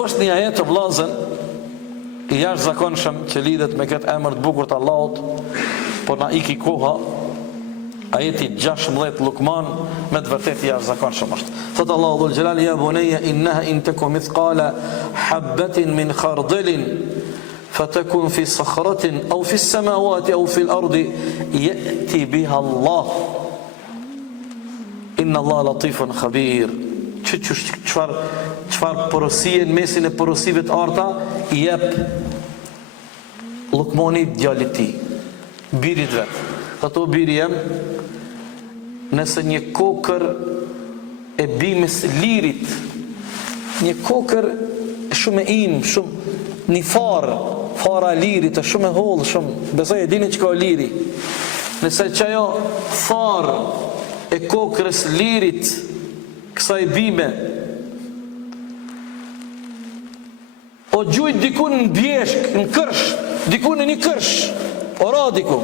është një ajet të vllazën i jashtëzakonshëm që lidhet me këtë emër të bukur të Allahut, por na iki koha. Ajeti 16 Lukman me të vërtetë jashtëzakonshëm është. Thot Allahu dhul Jalal: ya bunayya innaha in takum mithqala habatin min khardalin fatakun fi sakhratin aw fi as-samawati aw fi al-ardi ya'ti biha Allah. Inna Allah latifun khabir. Çfarë porosie në mesin e porosive të arta i jep Lukmani djalit të tij, birit vet. Ato biri jam, nëse një kokër e bimës lirit, një kokër shumë e im, shumë një fara lirit, është shumë e hollë, shumë, besoj e dini që ka liri. Nëse që ajo farë e kokërës lirit, kësaj bime, o gjujt dikun në bjeshk, në kërsh, dikun në një kërsh, ora dikun,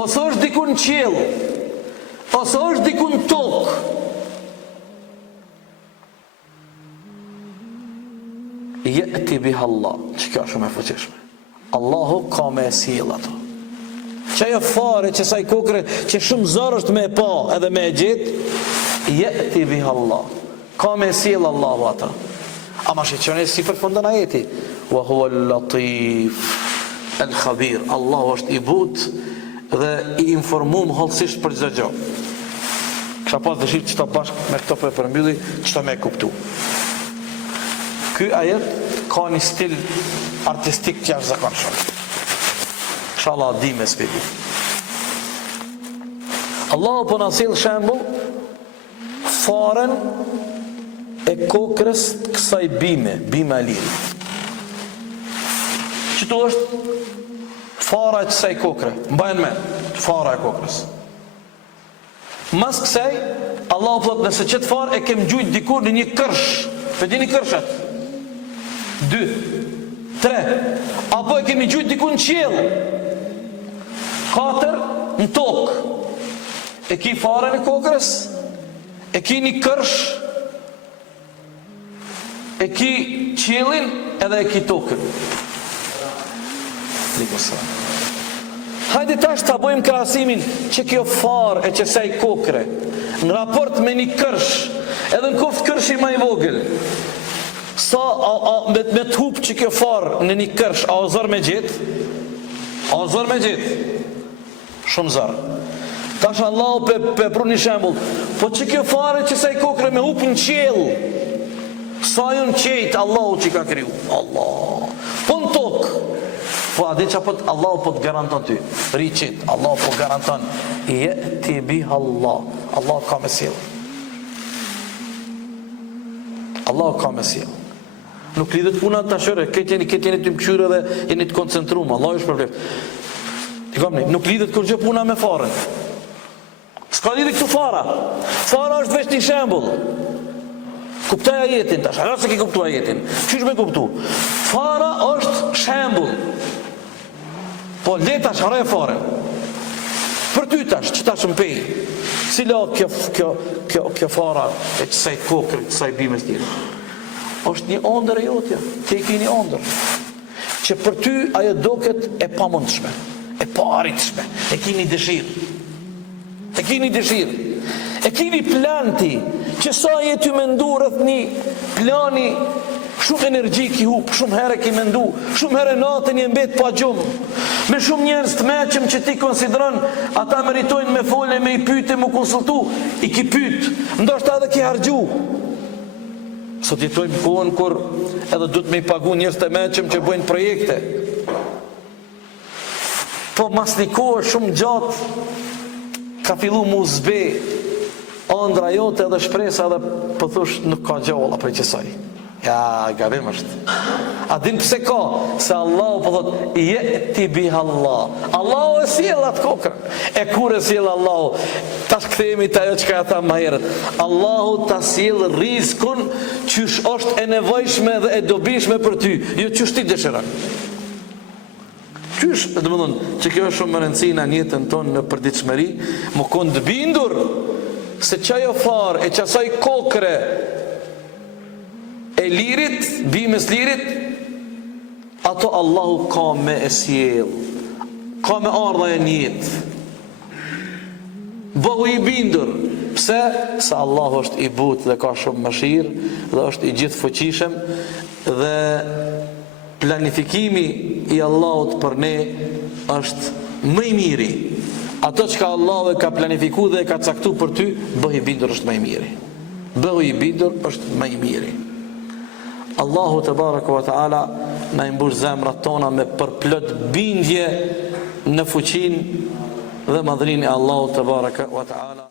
ose është dikun në qiell, ose është dikun në tokë. Ya'ti biha Allah. Që kjo është shumë e fuqishme. Allahu ka me sjell ato. Që ajo fare që saj kokre që shumë zor është me pa edhe me e gjet, ya'ti biha Allah. Ka me sjell Allahu ato. Ama shqeqone si përfundon ajeti. Wa huwa al-latif al-khabir. Allahu është i butë dhe i informum hollësisht për çdo gjë. Kisha pas dëshirë që ta bashkë me këto për përmbylli, që ta me kuptu. Ky ajet ka një stil artistik që jashtëzakonshëm. Inshallah di me spjegim. Allahu po na sjell shembull faren e kokrës të kësaj bime e lirë. Qëtu është fara e kësaj kokre, mbajnë me, fara e kokrës. Mas kësaj, Allahu thot nëse qëtë farë e kem gjujt dikur në një kërsh, për dini kërshët, 2, 3, apo e kemi gjujt dikur në qiell, 4 në tokë, e ki farën e kokrës, e ki një kërsh, e ki qiellin edhe e ki tokën. Hajde tash ta bëjmë krahasimin që kjo farë e qësaj kokre në raport me një kërsh, edhe në koft kërshi ma i vogël, sa me të hup që kjo farë në një kërsh, a o zër me gjithë? A o zër me gjithë? Shumë zër. Tash Allahu pe pru një shembull, po që kjo farë e qësaj kokre me hup në qiell, sa ju në qejtë Allahu që ka kriju? Allah. Po në tokë, po a di që Allahu po të garanton ty, rriqit, Allahu po garanton, ya'ti biha Allah. Allahu ka me sjell. Allahu ka me sjell. Nuk lidhet puna të tashore, këtë jeni të mkëshyre dhe jeni të koncentrume, Allahu është problem. Nuk lidhet kur gjë puna me farën. S'ka lidhe këtu fara. Fara është veç një shembull. Kuptoj ajetin tash, ara se ki kuptu ajetin. Qysh me kuptu? Fara është shembull. Po le tash haraj fare. Për ty tash, që tash më pej, cila kjo fara e kësaj kokër, kësaj bimes tjere? Është një ondër e jotja, te i ki një ondër, që për ty ajo doket e pamundshme, e paritshme, e ki një dëshirë, e ki një planti, që sa jetë ju mendu rreth një plani, shumë energji ki hup, shumë herë ki mendu, shumë herë natën je mbet pa gjumë, me shumë njerëz të meqëm që ti konsideron, ata meritojnë me fole, me i pyte, me konsultu, i ki pyt, ndoshta edhe ki hargju. Sot jetojmë kohën kur edhe du të me i pagu njerëz të meqëm që bëjnë projekte. Po mas një kohë shumë gjatë, ka fillu mu zbe, andra jote edhe shpresa edhe pëthush nuk ka gjalla për qësaj. Ja, gabim është. A din pëse ka? Se Allahu po thot, ya'ti biha Allah. Allahu e sjell atë kokër. E kur e sjell Allahu? Tash kthehemi te ajo çka ja tham më herët. Allahu ta sjell rizikun qysh është e nevojshme dhe e dobishme për ty, jo qysh ti dëshiron. Qysh, domethënë, që kjo është shumë e rëndësishme në jetën tonë në përditshmëri, më kon të bindur se çajo farë e çasaj kokre e lirit, bimës lirit, ato Allahu ka me e sjell, ka me ardha e njetë. Bëhu i bindur. Pse? Se Allahu është i butë dhe ka shumë mëshirë dhe është i gjithë fuqishëm, dhe planifikimi i Allahut për ne është më i miri. Ato që ka Allahu e ka planifiku dhe e ka caktu për ty, bëhu i bindur është më i miri. Bëhu i bindur është më i miri. Allahu te baraka wa taala na imbush zemrat tona me përplot bindje në fuqinë dhe madhrinë e Allahut te baraka wa taala.